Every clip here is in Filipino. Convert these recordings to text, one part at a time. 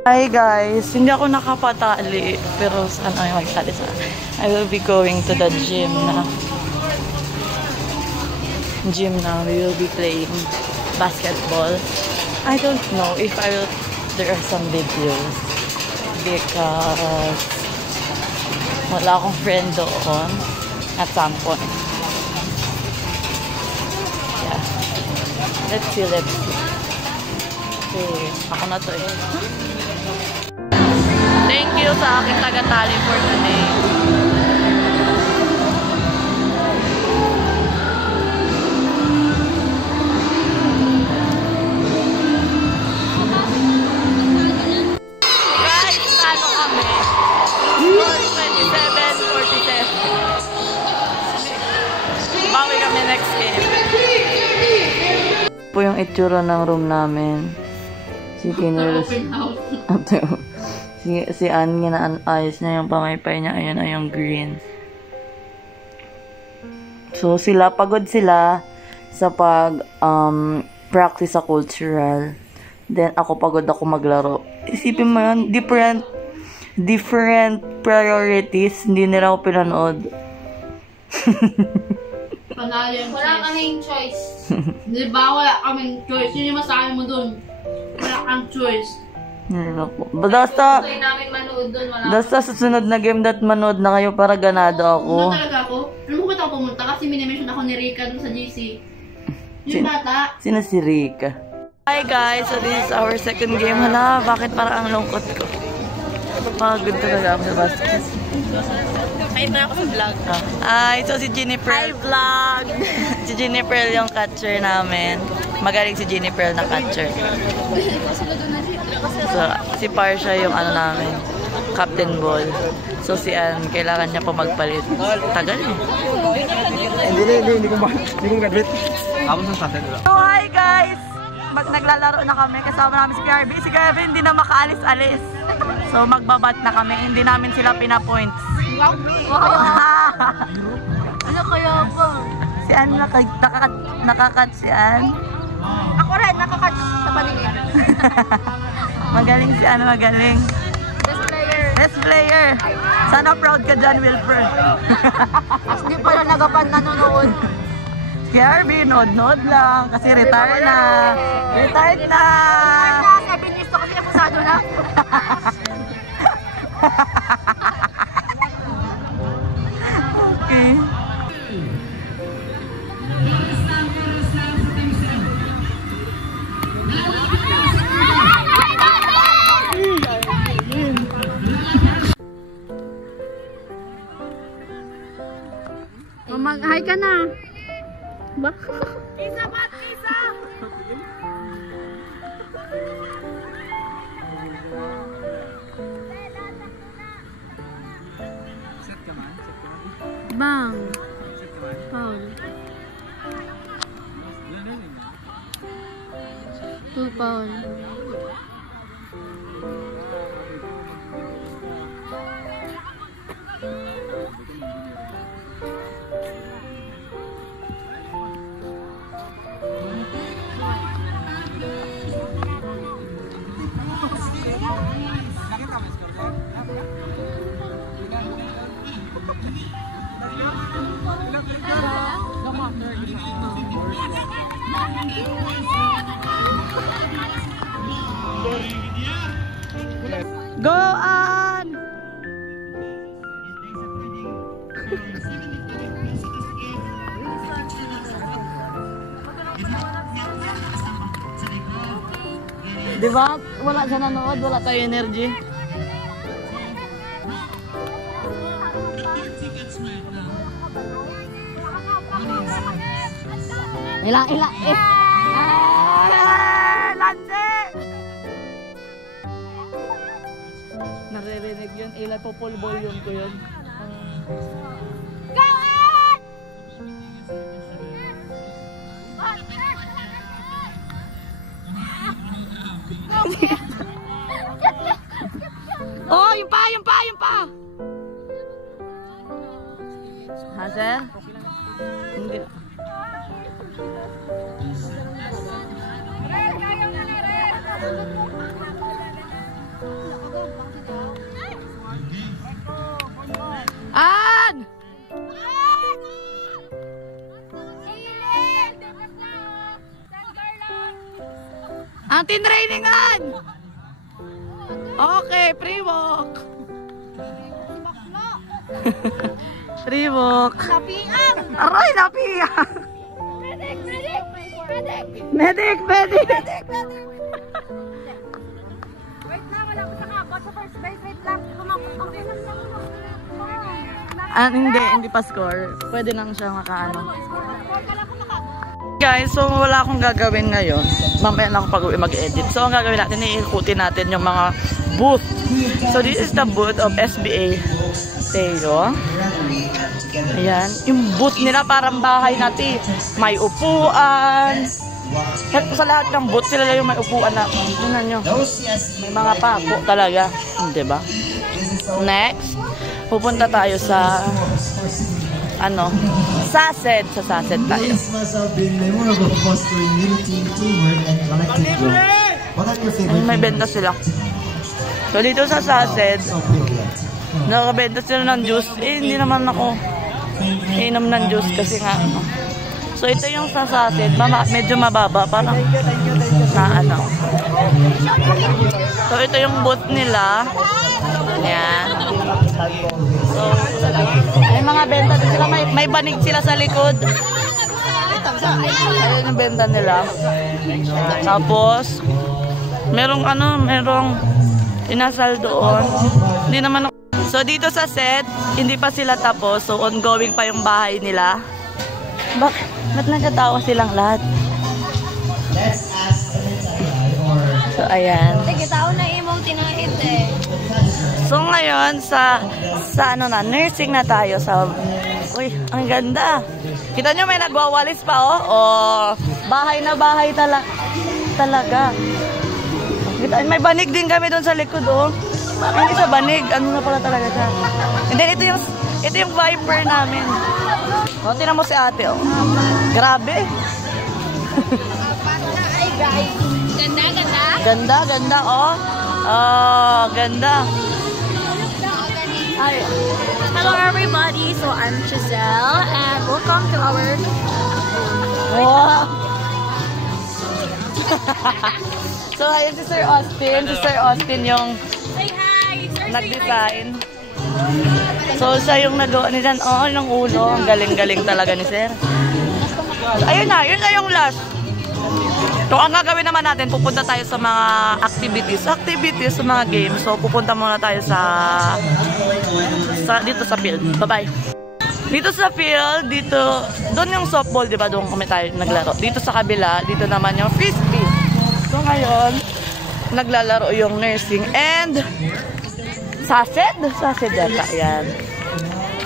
Hi guys, hindi ako nakapatali pero saan ako magtali sa I will be going to the gym na. We will be playing basketball. I don't know if there are some videos because wala akong friend doon at some point. Yeah. Let's see. Okay, ako na to eh. Thank you sa aking taga-tali for today. Guys, ano kami? Score 27-47. Bawi kami next game. Po yung itsura ng room namin. Si si Ann ayos niya yung pamaypay niya. Ayan ay yung green. So pagod sila sa practice sa cultural. Then ako pagod ako maglaro. Isipin mo yun, different priorities. Hindi nila ako pinanood. Wala kaming choice. Di ba? Wala kaming choice. Yun yung masahin mo dun. Wala kang choice. Basta namin manood dun. Basta susunod na game that manood na kayo para ganado ako. Ano talaga ako? Alam mo ba't ako pumunta? Kasi minimension ako ni Rika dun sa GC. Yung bata. Sino si Rika? Hi guys! So this is our second game. Hala, bakit parang ang lungkot ko? Pagod talaga ako sa basket. Kahit na ako sa vlog. So si Jennifer. Hi vlog! Si Jennifer yung catcher namin. Magaling si Jennifer na catcher. So si Parsha yung ano namin, captain ball. So si Ann, kailangan niya pa magpalit. Tagal eh. Hindi ko graduate. Ako sa satin. So hi guys! Naglalaro na kami. Kasama namin si Garby. Si Garby hindi na makaalis-alis. So magbabat na kami. Hindi namin sila pinapoints. Wow! Ano kaya ba? Si Ann nakakat si Ann. Ako rin, nakakat sa paligid. Magaling si Ann, magaling. Best player. Best player. Sana proud ka dyan, Wilfred. Hindi pala nagapan nanonood. Si Garby, nod-nod lang. Kasi retire na. Retired na. 7 years to kasi apusado na. Okay. Mag-hi ka na. Ba? Isa ba? Isa! Bang! Foul. 2 foul. Go on! Diba? Wala siya nanood, wala tayo energy. Ila. Lance! Naririnig yun. Ila po full volume ko yun. Oh, yung pa! Ha, sir? Hindi. Ang tinrainingan! Okay, pre-walk. Pre-walk. Napiang! Aray, napiang! Medic! Medic! Medic! Medic! Medic! Medic! Wait lang, wala ko sa kakot sa first base. Wait lang. Okay lang lang. Hindi pa score. Pwede lang siya makaano. Guys, so wala akong gagawin ngayon. Mamaya na ako pag-uwi mag-edit. So ang gagawin natin, iikutin natin yung mga booth. So this is the booth of SBA Teo. Ayan. Yung booth nila parang bahay natin. May upuan. Sa lahat ng booth, sila lang yung may upuan na. Tingnan nyo. May mga pako talaga. Diba? Next, pupunta tayo sa Sased. Sa Sased tayo. May benta sila. So dito sa Sased, nakabenta sila ng juice. Hindi naman ako inom ng juice kasi nga So ito yung sa Sased, medyo mababa parang na So ito yung booth nila. Ayan. So may mga benta din sila, may banig sila sa likod. Ayun yung benta nila. Tapos merong inasal doon. Hindi naman ako. So dito sa set, hindi pa sila tapos. So ongoing pa yung bahay nila. Ba't nagkatawa silang lahat? So ayan. Tao na imong tinahit eh. So ngayon sa nursing na tayo sa uy, ang ganda. Kita nyo may nagwawalis pa oh. Bahay na bahay talaga. Kita, may banig din kami doon sa likod oh. Hindi sa banig, ano na pala talaga siya. And then ito yung Viper namin. Oh, tingnan mo si ate oh. Grabe. Ay guys. Ganda oh. Oh, ganda. Hi. Hello everybody, so I'm Giselle and welcome to our Wow. So ayun si Sir Austin. Si Sir Austin yung nag-design. So siya yung nagawa ni Dan. Oh, ng ulo. Ang galing-galing talaga ni Sir. Ayun na, yun na yung last. So ang gagawin naman natin, pupunta tayo sa mga activities, sa mga games. So pupunta muna tayo dito sa field. Bye-bye. Dito sa field, doon yung softball, di ba? Doon kami tayo naglaro. Dito sa kabila, dito naman yung frisbee. So ngayon, naglalaro yung nursing and Sased yata. Yan.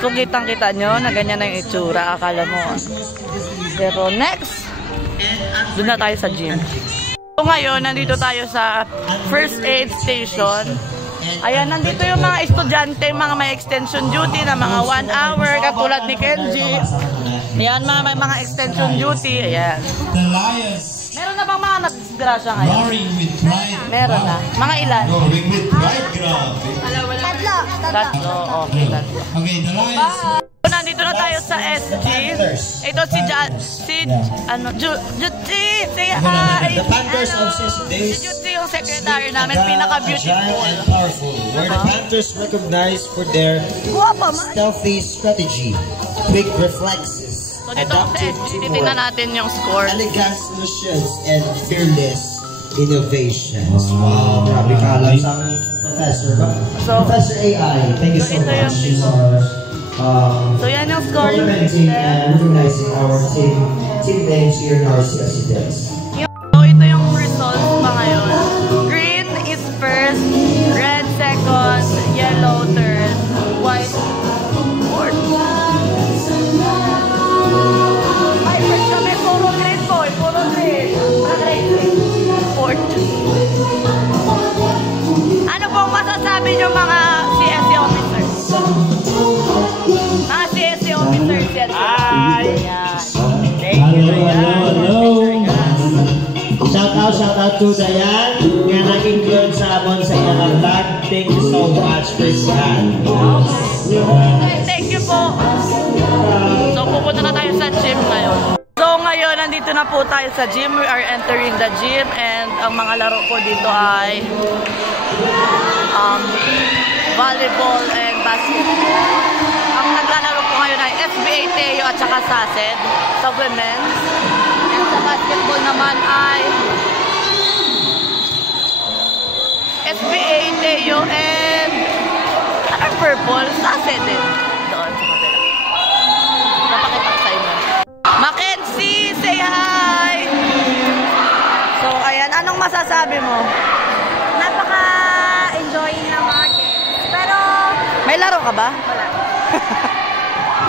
So kitang-kita nyo na ganyan na yung itsura. Akala mo. Pero next, doon na tayo sa gym. So ngayon, nandito tayo sa first aid station. Ayan, nandito yung mga estudyante, mga may extension duty na mga 1 hour, katulad ni Kenji. Ayan, may mga extension duty. Ayan. Meron na bang mga nagdisgrasya ngayon? Meron na. Mga ilan? Tatlo. Okay, tatlo. Nandito na tayo sa SG. Ito si Jutsi. Say hi. Si Jutsi yung secretary namin. Pinaka-beautiful. Where the Panthers recognized for their stealthy strategy, quick reflexes, So dito sa SG, titignan natin yung score. elegant solutions, and fearless innovations. Wow, grabe ka lang sa professor ba? Professor AI, thank you so much So yan yung score. implementing and recognizing our team names here in our residence. So ito yung results pa ngayon. Green is first, red second, yellow third, white fourth. Ay, first kami, puro green po. Puro green. Fourth. Ano pong masasabi nyo mga CSC officers? Mga CSC officers yan. Hi! Thank you, Shout out to Dayan nga nag-include sa amon sa iyang vlog. Thank you so much, Christian. Thank you po. So pupunta na tayo sa gym ngayon. So ngayon ngayon, nandito na po tayo sa gym. We are entering the gym and ang mga laro po dito ay volleyball and basketball. Ang naglalaro po ngayon ay SBA Teo at saka SACED sa women's. And sa basketball naman ay SBA Teo and anong purple? SACED din. Doon sa kabila. Napakita ko sa inyo. Mackenzie, say hi! So, ayan. Anong masasabi mo? Napaka-enjoying ng mga games. Pero, May laro ka ba? wala.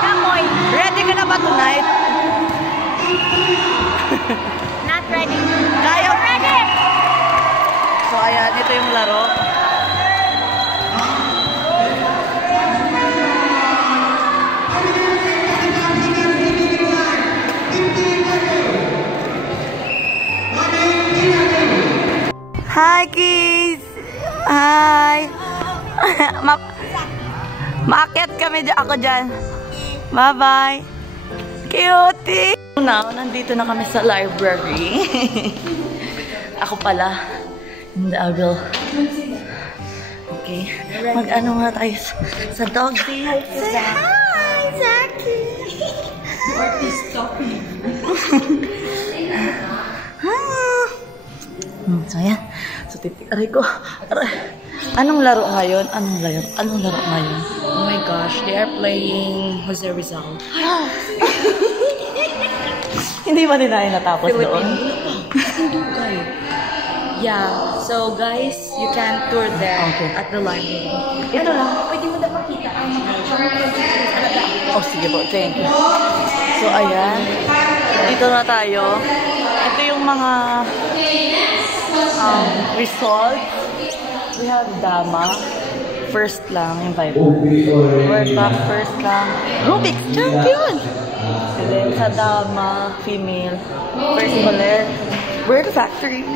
Kamoy. Ready ka na ba tonight? Not ready. Kaya? Ready! So, ayan. Ito yung laro. Hi, kids! Hi! Maakyat kami dyan. Ako dyan. Bye-bye! Cutie! Now, nandito na kami sa library. Ako pala. And I will... Okay. Mag-ano nga tayo sa dog day. Say hi, Zaki! So, ayan. So, aray ko. Aray. Anong laro ngayon? Anong laro ngayon? Oh my gosh, they are playing Jose Rizal. Hindi ba din tayo natapos doon? Yeah. So, guys, you can tour there at the library. Ito lang. Pwede mo na makita ang mga Oh, sige po. Thank you. So, ayan. Dito na tayo. Ito yung mga results. We have Dama. First lang, yung Bible. World Cup, first lang. Rubik's champion! And then sa Dama, female. First ulit. World Factory.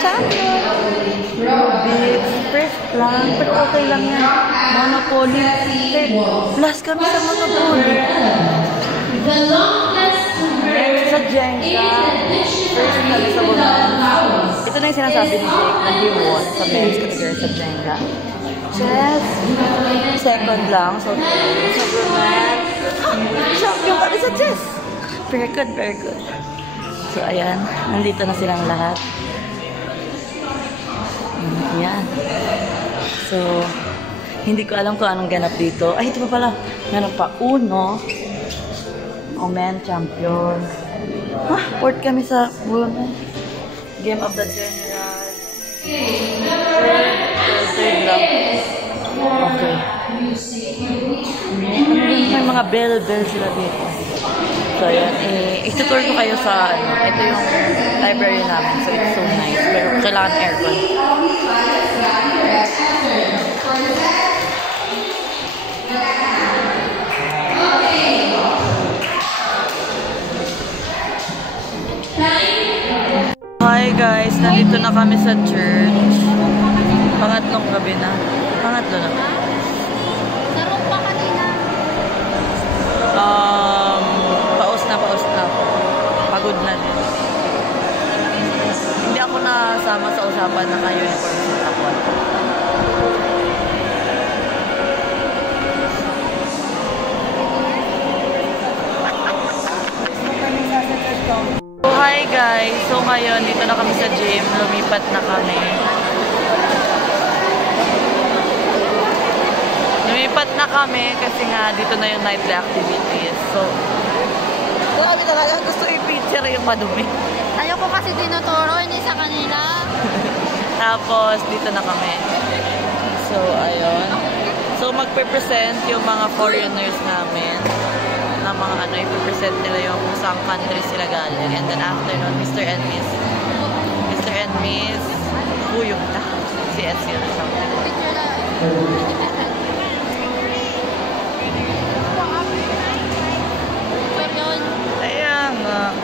Champion! Rubik's, first lang. Pero okay lang yan. Monopoly. Plus kami sa Monopoly. Sa Jenga. First kami sa Bonanza. Ito na yung sinasabi ni Jake na he won sa men's category sa Jenga. Chess. Second lang. So, sa Bonanza. Champion kami sa chess. Very good, very good. So, ayan. Nandito na silang lahat. Ayan. So, hindi ko alam kung anong ganap dito. Ay, ito pa pala. Meron pa uno. Men champion. Port kami sa women. Game of the General. Third lang. Okay. May mga bell sila dito. So, ayan. Itutur ko kayo sa, ito yung library namin. So, it's so nice. Pero kailangan aircon. Hi guys, nandito na kami sa church. Pangatlong gabi na. Pangatlo na. Sarong pa kanina. Paus na ako. Pagod na din. Hindi ako nasama sa usapan na ka-uniform sa tapuan. Hi guys! So ngayon, dito na kami sa gym. Lumipat na kami. Kasi nga dito na yung nightly activities. So, grabe talaga. Gusto i-picture yung madumi. Ayoko kasi tinuturo, hindi sa kanila. Tapos, dito na kami. So, ayun. So, magpe-present yung mga foreigners namin. Na mga ano, i-present nila yung kung saan country sila galing. And then after nun, Mr. and Miss Huyong ta. Si Etsyl or something. Picture na. Ayan nga.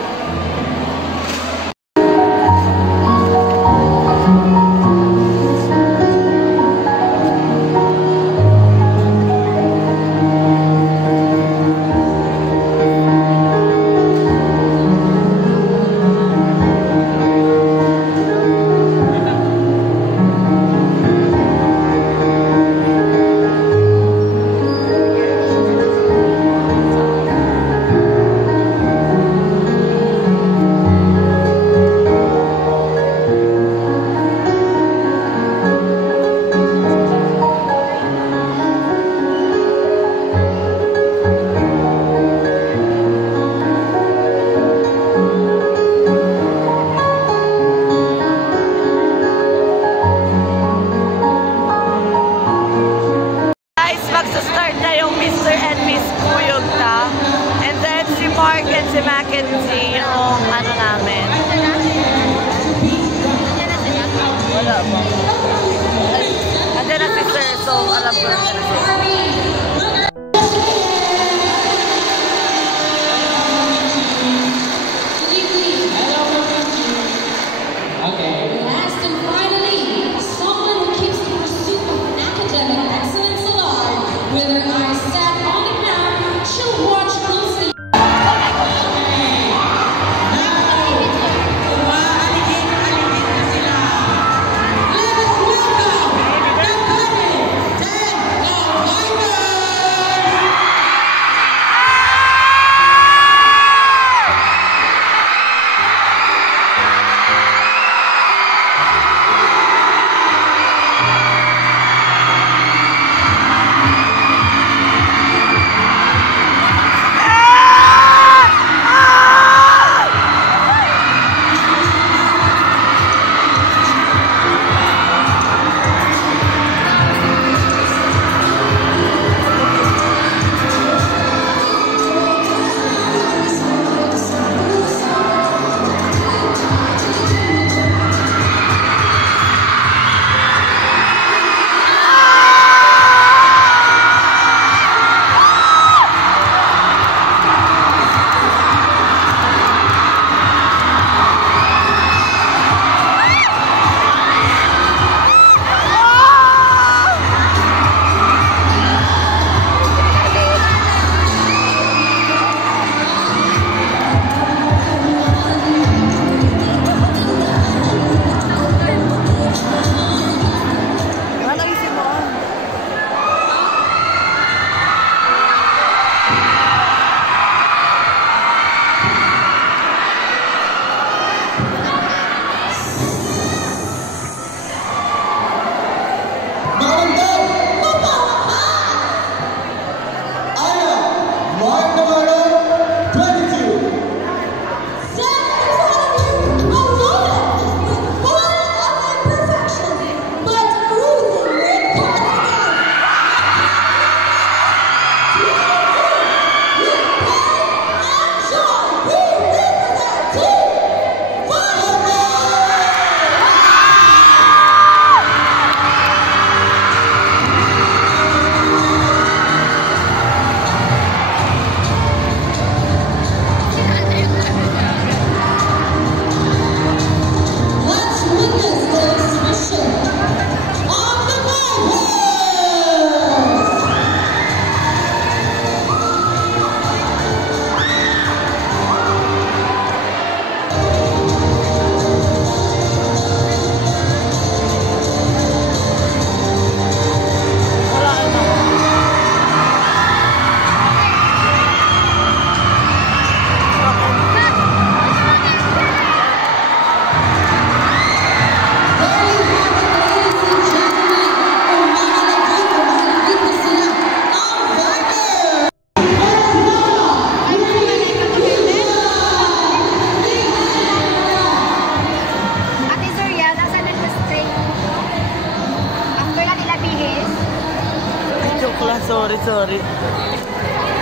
sorry.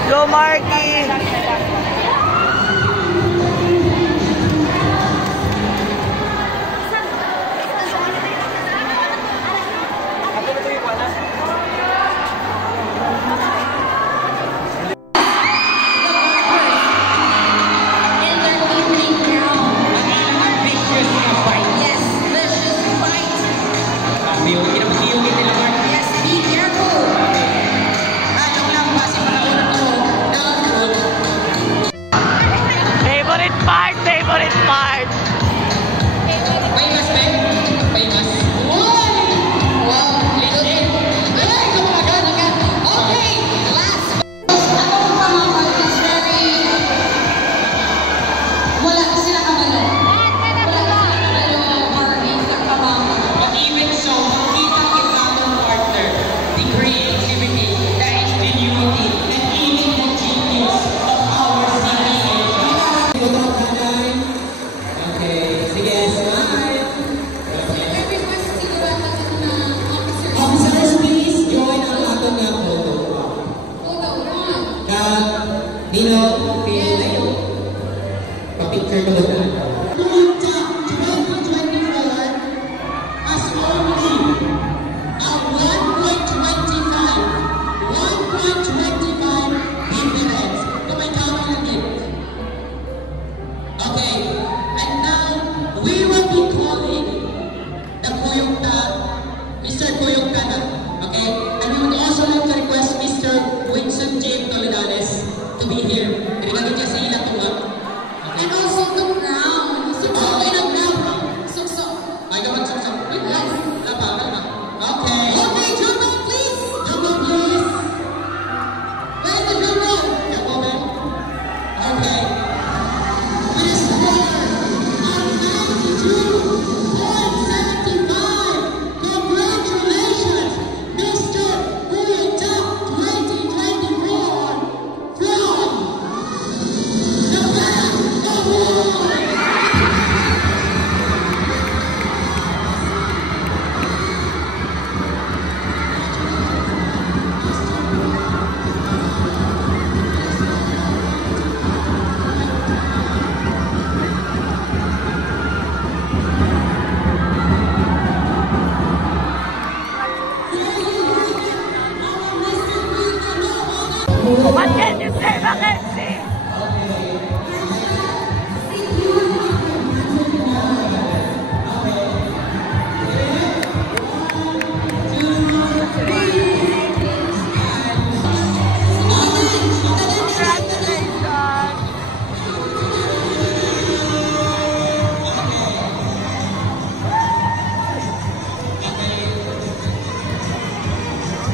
Go, Marky! Favorite part! What can you say, Mackenzie?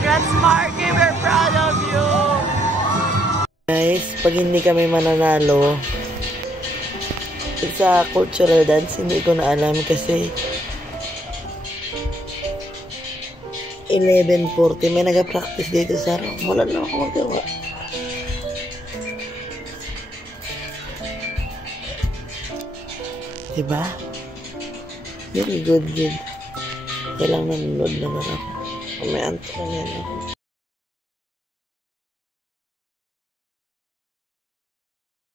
Congrats, Marky. We're proud of you. Guys, pag hindi kami mananalo sa cultural dance, hindi ko na alam kasi 11:40 may nag-practice dito sa room. Wala na ako magawa. Diba? Very good. Kailangan nanonood naman ako. May antok na yan ako.